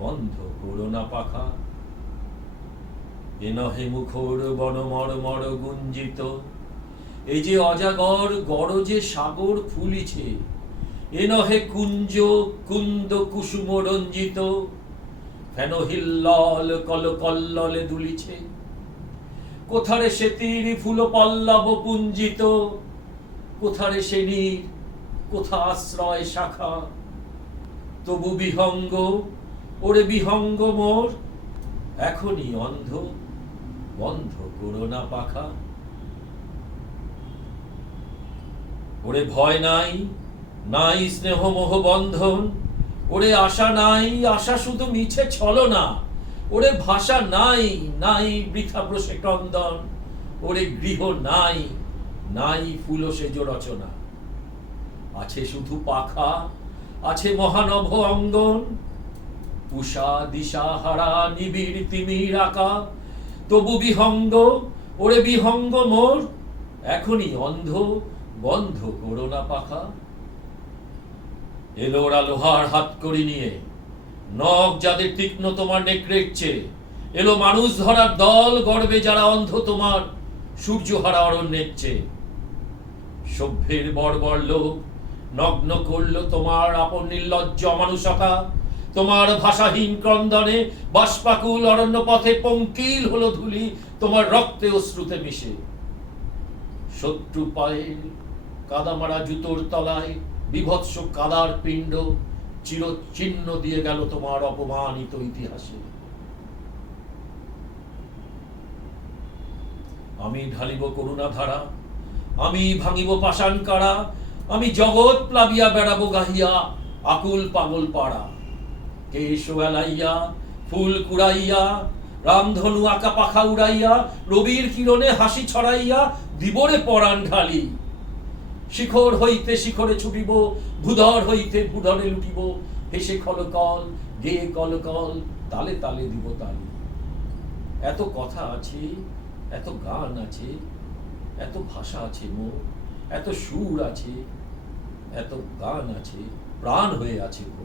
বন্ধ করোনা পাখা। এ নহে মুখর বন মর মর গুঞ্জিত। এই যে অজাগর গরজে সাগর ফুলিছে, এ নহে কুঞ্জ কুন্দ কুসুম রঞ্জিত। ফেন হিল্লল কল কল্ললে দুলিছে। কোথারে সে তীর ফুল পল্লব পুঞ্জিত, কোথারে সে নীর, কোথা আশ্রয় শাখা। তবু বিহঙ্গ ওরে বিহঙ্গ মোর। এখনই অন্ধ, বন্ধ করোনা পাখা। ওরে ভয় নাই নাই স্নেহ মোহ বন্ধন। ওরে আশা নাই, আশা শুধু মিছে ওরে ভাষা নাই নাই বৃথা প্রসে ক্রন্দন। ওরে গৃহ নাই নাই ফুল সেজ রচনা। আছে শুধু পাখা, আছে মহানভ অঙ্গন। উষা দিশা হারা নিবিড় তিমির আকা তবু বিহঙ্গ, ওরে বিহঙ্গ মোর, এখনই অন্ধ, বন্ধ করোনা পাখা। এলো ওরা লোহার হাত করি নিয়ে, নখ যাদের তীক্ষ্ণ তোমার নেকড়েচ্ছে এলো মানুষ ধরার দল গর্বে যারা অন্ধ তোমার, সূর্য হারা অরণ্যেচ্ছে সভ্যের বর্বর লোক নগ্ন করল তোমার আপন নির্লজ্জ অমানুষতা তোমার ভাষাহীন ক্রন্দনে বাষ্পাকুল অরণ্য পথে পঙ্কিল হলো ধুলি, তোমার রক্তে অশ্রুতে মিশে। শত্রু পায়ে কাদামারা জুতোর তলায় বিভৎস কাদার পিণ্ড চিরচিহ্ন দিয়ে গেল তোমার অপমানিত ইতিহাসে। আমি ঢালিব করুণা ধারা আমি ভাঙিব পাষাণ কারা আমি জগৎ প্লাবিয়া বেড়াবো গাহিয়া, আকুল পাগল পাড়া। কেশ এলাইয়া ফুল কুড়াইয়া, রামধনু আঁকা পাখা উড়াইয়া, রবির কিরণে হাসি ছড়াইয়া, দিবরে পরাণ ঢালি। শিখর হইতে শিখরে ছুটিব, ভূধর হইতে ভূধরে লুটিব, হেসে খলকল গেয়ে কলকল তালে তালে দিব তালি। এত কথা আছে, এত গান আছে, এত ভাষা আছে মোর এত সুর আছে, এত গান আছে, প্রাণ হয়ে আছে গো